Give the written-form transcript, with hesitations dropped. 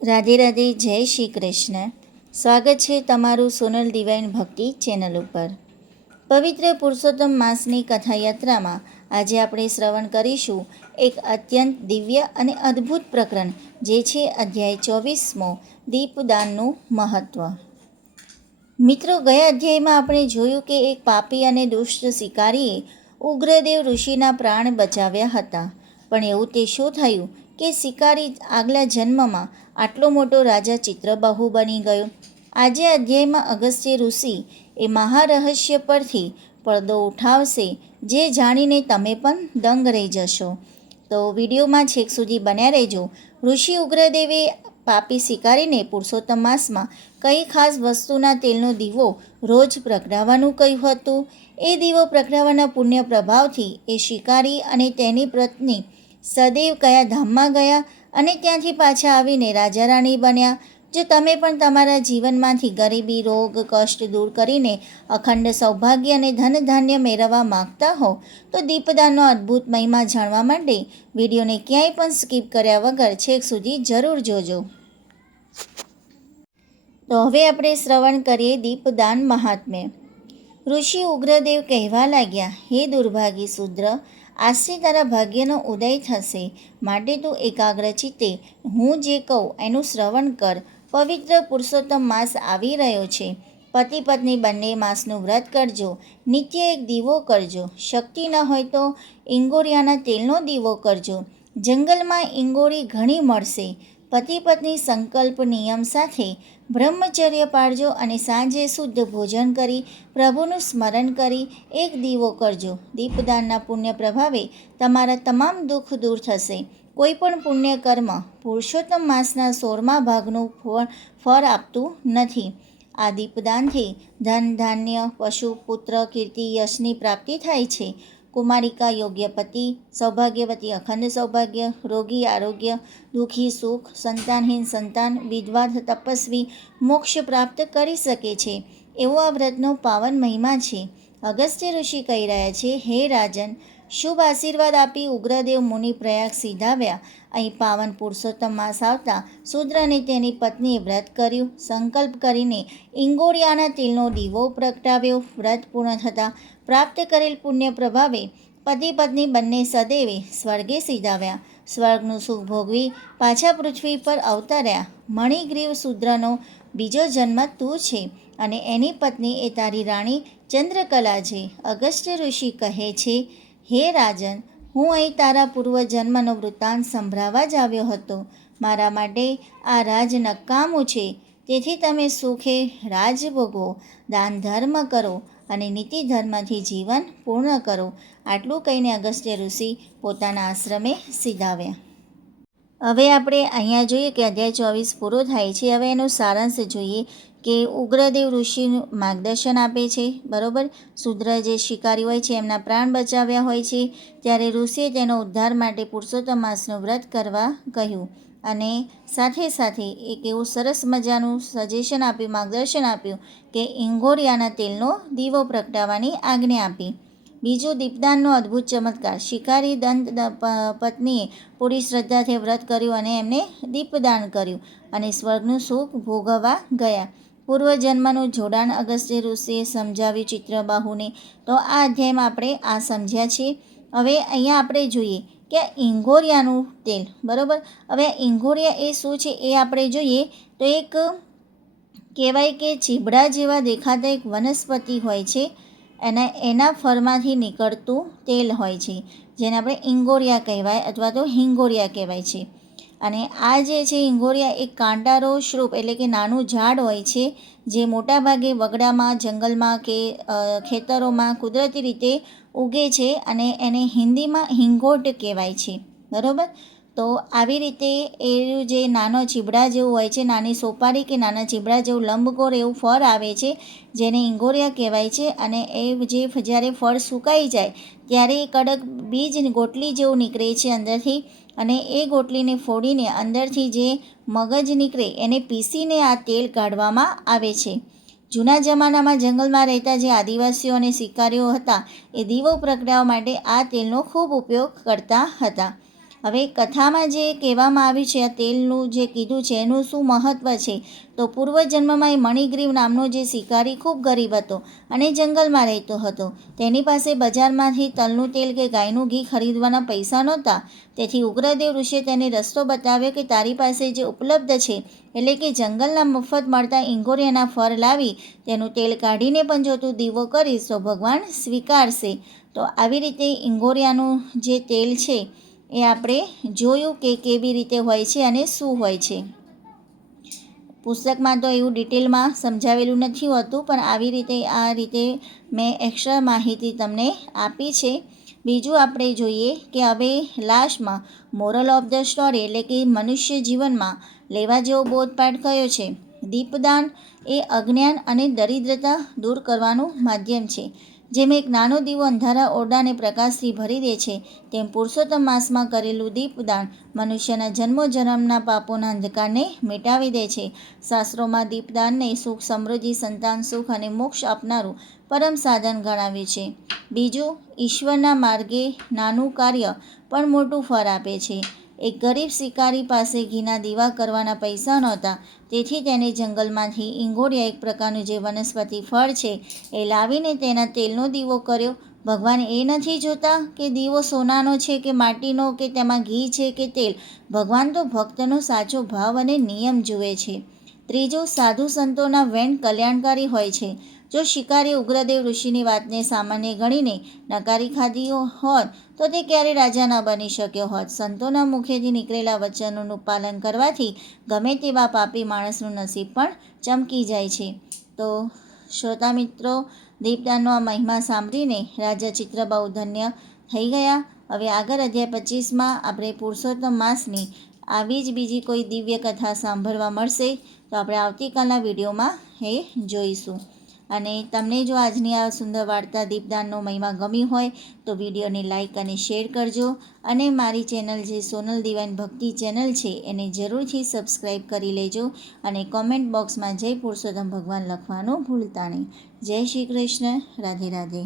રાધે રાધે, જય શ્રી કૃષ્ણ. સ્વાગત છે તમારું સોનલ ડિવાઇન ભક્તિ ચેનલ ઉપર. પવિત્ર પુરુષોત્તમ માસની કથાયાત્રામાં આજે આપણે શ્રવણ કરીશું એક અત્યંત દિવ્ય અને અદ્ભુત પ્રકરણ, જે છે અધ્યાય 24મો, દીપદાનનું મહત્ત્વ. મિત્રો, ગયા અધ્યાયમાં આપણે જોયું કે એક પાપી અને દુષ્ટ શિકારીએ ઉગ્રદેવ ઋષિના પ્રાણ બચાવ્યા હતા. પણ એવું તે શું થયું કે શિકારી આગલા જન્મમાં આટલો મોટો રાજા ચિત્રબાહુ બની ગયો. આજે અધ્યાયમાં અગસ્ત્ય ઋષિ એ મહારહસ્ય પરથી પડદો ઉઠાવશે, જે જાણીને તમે પણ દંગ રહી જશો. તો વિડીયોમાં છેક સુધી બન્યા રહેજો. ઋષિ ઉગ્રદેવે પાપી શિકારીને પુરુષોત્તમ માસમાં કઈ ખાસ વસ્તુના તેલનો દીવો રોજ પ્રગટાવવાનું કહ્યું હતું. એ દીવો પ્રગટાવવાના પુણ્ય પ્રભાવથી એ શિકારી અને તેની પત્ની સદૈવ કયા ધામમાં ગયા અને ત્યાંથી પાછા આવીને રાજા રાણી બન્યા. જો તમે પણ તમારા જીવનમાંથી ગરીબી, રોગ, કષ્ટ દૂર કરીને અખંડ સૌભાગ્ય અને ધન ધાન્ય મેળવવા માગતા હો, તો દીપદાનનો અદ્ભુત મહિમા જાણવા માટે વિડીયોને ક્યાંય પણ સ્કીપ કર્યા વગર છેક સુધી જરૂર જોજો. તો હવે આપણે શ્રવણ કરીએ દીપદાન મહાત્મ્ય. ઋષિ ઉગ્રદેવ કહેવા લાગ્યા, હે દુર્ભાગી શૂદ્ર, આજથી તારા ભાગ્યનો ઉદય થશે, માટે તું એકાગ્ર ચિત્તે હું જે કહું એનું શ્રવણ કર. પવિત્ર પુરુષોત્તમ માસ આવી રહ્યો છે. પતિ પત્ની બંને માસનું વ્રત કરજો. નિત્ય એક દીવો કરજો. શક્તિ ન હોય તો ઇંગોરિયાના તેલનો દીવો કરજો. જંગલમાં ઇંગોરી ઘણી મળશે. પતિ પત્ની સંકલ્પ નિયમ સાથે બ્રહ્મચર્ય પાળજો અને સાંજે શુદ્ધ ભોજન કરી પ્રભુનું સ્મરણ કરી એક દીવો કરજો. દીપદાનના પુણ્ય પ્રભાવે તમારા તમામ દુઃખ દૂર થશે. કોઈ પણ પુણ્ય કર્મ પુરુષોત્તમ માસના 16મા ભાગનું ફળ આપતું નથી. આ દીપદાનથી ધન, ધાન્ય, પશુ, પુત્ર, કીર્તિ, યશની પ્રાપ્તિ થાય છે. કુમારિકા યોગ્ય પતિ, સૌભાગ્યવતી અખંડ સૌભાગ્ય, રોગી આરોગ્ય, દુઃખી સુખ, સંતાનહીન સંતાન, વિધવા તપસ્વી મોક્ષ પ્રાપ્ત કરી શકે છે. એવો આ વ્રતનો પાવન મહિમા છે. અગસ્ત્ય ઋષિ કહી રહ્યા છે, હે રાજન, શુભ આશીર્વાદ આપી ઉગ્રદેવ મુનિ પ્રયાગ સીધાવ્યા. અહીં પાવન પુરુષોત્તમ માસ આવતા શૂદ્ર અને તેની પત્નીએ વ્રત કર્યું. સંકલ્પ કરીને ઇંગોરિયાના તેલનો દીવો પ્રગટાવ્યો. વ્રત પૂર્ણ થતાં પ્રાપ્ત કરેલ પુણ્ય પ્રભાવે પતિ પત્ની બંને સદૈવે સ્વર્ગે સીધાવ્યા. સ્વર્ગનું સુખ ભોગવી પાછા પૃથ્વી પર અવતર્યા. મણિગ્રીવ શૂદ્રનો બીજો જન્મ તું છે અને એની પત્ની એ તારી રાણી ચંદ્રકલા છે. અગસ્ત્ય ઋષિ કહે છે, હે રાજન, હું અહીં તારા પૂર્વજન્મનો વૃત્તાંત સંભળાવવા જ આવ્યો હતો. મારા માટે આ રાજ નકામું છે, તેથી તમે સુખે રાજ ભોગવો, દાન ધર્મ કરો અને નીતિ ધર્મથી જીવન પૂર્ણ કરો. આટલું કહીને અગસ્ત્ય ઋષિ પોતાના આશ્રમે સીધાવ્યા. હવે આપણે અહીંયા જોઈએ કે અધ્યાય 24 પૂરો થાય છે. હવે એનો સારાંશ જોઈએ કે ઉગ્રદેવ ઋષિનું માર્ગદર્શન આપે છે, બરાબર. શૂદ્ર જે શિકારી હોય છે એમના પ્રાણ બચાવ્યા હોય છે, ત્યારે ઋષિએ તેનો ઉદ્ધાર માટે પુરુષોત્તમ માસનું વ્રત કરવા કહ્યું અને સાથે સાથે એક એવું સરસ મજાનું સજેશન આપ્યું, માર્ગદર્શન આપ્યું કે ઇંગોરિયાના તેલનો દીવો પ્રગટાવવાની આજ્ઞા આપી. બીજું, દીપદાનનો અદ્ભુત ચમત્કાર. શિકારી દંત પત્નીએ પૂરી શ્રદ્ધાથી વ્રત કર્યું અને એમને દીપદાન કર્યું અને સ્વર્ગનું સુખ ભોગવવા ગયા. પૂર્વજન્મનું જોડાણ અગસ્ત્ય ઋષિએ સમજાવ્યું ચિત્રબાહુને. તો આ અધ્યાયમાં આપણે આ સમજ્યા છીએ. હવે અહીંયા આપણે જોઈએ કે આ ઇંગોરિયાનું તેલ, બરાબર. હવે ઇંગોરિયા એ શું છે એ આપણે જોઈએ તો એક કહેવાય કે ચીબડા જેવા દેખાતા એક વનસ્પતિ હોય છે. એના ફળમાંથી નીકળતું તેલ હોય છે, જેને આપણે ઇંગોરિયા કહેવાય અથવા તો હિંગોરિયા કહેવાય છે. અને આ જે છે ઇંગોરિયા એક કાંટાળો શ્રુપ એટલે કે નાનું ઝાડ હોય છે, જે મોટાભાગે વગડામાં, જંગલમાં કે ખેતરોમાં કુદરતી રીતે ઉગે છે અને એને હિન્દીમાં હિંગોટ કહેવાય છે, બરાબર. તો આવી રીતે એ જે નાનો ચીબડા જેવું હોય છે, નાની સોપારી કે નાના ચીબડા જેવું લંબગોળ એવું ફળ આવે છે, જેને ઇંગોરિયા કહેવાય છે. અને એ જે જ્યારે ફળ સુકાઈ જાય ત્યારે એ કડક બીજ ગોટલી જેવું નીકળે છે અંદરથી, અને એ ગોટલીને ફોડીને અંદરથી જે મગજ નીકળે એને પીસીને આ તેલ કાઢવામાં આવે છે. જૂના જમાનામાં જંગલમાં રહેતા જે આદિવાસીઓ અને શિકારીઓ હતા, એ દીવો પ્રગટાવવા માટે આ તેલનો ખૂબ ઉપયોગ કરતા હતા. હવે કથામાં જે કહેવામાં આવ્યું છે, આ તેલનું જે કીધું છે એનું શું મહત્ત્વ છે, તો પૂર્વજન્મમાં એ મણિગ્રીવ નામનો જે શિકારી ખૂબ ગરીબ હતો અને જંગલમાં રહેતો હતો. તેની પાસે બજારમાંથી તલનું તેલ કે ગાયનું ઘી ખરીદવાના પૈસા નહોતા. તેથી ઉગ્રદેવ ઋષિએ તેને રસ્તો બતાવ્યો કે તારી પાસે જે ઉપલબ્ધ છે, એટલે કે જંગલના મફત મળતા ઇંગોરિયાના ફળ લાવી તેનું તેલ કાઢીને પણ જો તું દીવો કરીશ તો ભગવાન સ્વીકારશે. તો આવી રીતે ઇંગોરિયાનું જે તેલ છે એ આપણે જોયું કે કેવી રીતે હોય છે અને શું હોય છે. પુસ્તકમાં તો એવું ડિટેલમાં સમજાવેલું નથી હોતું, પણ આવી રીતે મેં એક્સ્ટ્રા માહિતી તમને આપી છે. બીજું આપણે જોઈએ કે હવે લાસ્ટમાં મોરલ ઓફ ધ સ્ટોરી એટલે કે મનુષ્ય જીવનમાં લેવા જેવો બોધપાઠ કયો છે. દીપદાન એ અજ્ઞાન અને દરિદ્રતા દૂર કરવાનું માધ્યમ છે. જેમ એક નાનો દીવો અંધારા ઓરડાને પ્રકાશથી ભરી દે છે, તેમ પુરુષોત્તમ માસમાં કરેલું દીપદાન મનુષ્યના જન્મોજન્મના પાપોના અંધકારને મિટાવી દે છે. શાસ્ત્રોમાં દીપદાનને સુખ, સમૃદ્ધિ, સંતાન સુખ અને મોક્ષ આપનારું પરમ સાધન ગણાવ્યું છે. બીજું, ઈશ્વરના માર્ગે નાનું કાર્ય પણ મોટું ફળ આપે છે. એક ગરીબ શિકારી પાસે ઘીના દીવા કરવાના પૈસા નહોતા, તેથી તેને જંગલમાંથી ઇંગોરિયા એક પ્રકારનું જે વનસ્પતિ ફળ છે એ લાવીને તેના તેલનો દીવો કર્યો. ભગવાન એ નથી જોતા કે દીવો સોનાનો છે કે માટીનો કે તેમાં ઘી છે કે તેલ. ભગવાન તો ભક્તનો સાચો ભાવ અને નિયમ જુએ છે. ત્રીજું, સાધુ સંતોના વેણ કલ્યાણકારી હોય છે. જો શિકારીએ ઉગ્રદેવ ઋષિની વાતને સામાન્ય ગણીને નકારી ખાધી હોત તો તે ક્યારેય રાજા ન બની શક્યો હોત. સંતોના મુખેથી નીકળેલા વચનોનું પાલન કરવાથી ગમે તેવા પાપી માણસનું નસીબ પણ ચમકી જાય છે. તો શ્રોતા મિત્રો, દીપદાનનો આ મહિમા સાંભળીને રાજા ચિત્રબાઉ ધન્ય થઈ ગયા. હવે આગળ અધ્યાય 25માં આપણે પુરુષોત્તમ માસની આવી જ બીજી કોઈ દિવ્ય કથા સાંભળવા મળશે. તો આપણે આવતીકાલના વિડીયોમાં એ જોઈશું. અને તમને જો આજની આ સુંદર વાર્તા દીપદાનનો મહિમા ગમી હોય તો વિડીયોને લાઇક અને શેર કરજો. અને મારી ચેનલ જે સોનલ ડિવાઇન ભક્તિ ચેનલ છે એને જરૂરથી સબસ્ક્રાઈબ કરી લેજો. અને કોમેન્ટ બોક્સમાં જય પુરુષોત્તમ ભગવાન લખવાનું ભૂલતા નહીં. જય શ્રી કૃષ્ણ. રાધે રાધે.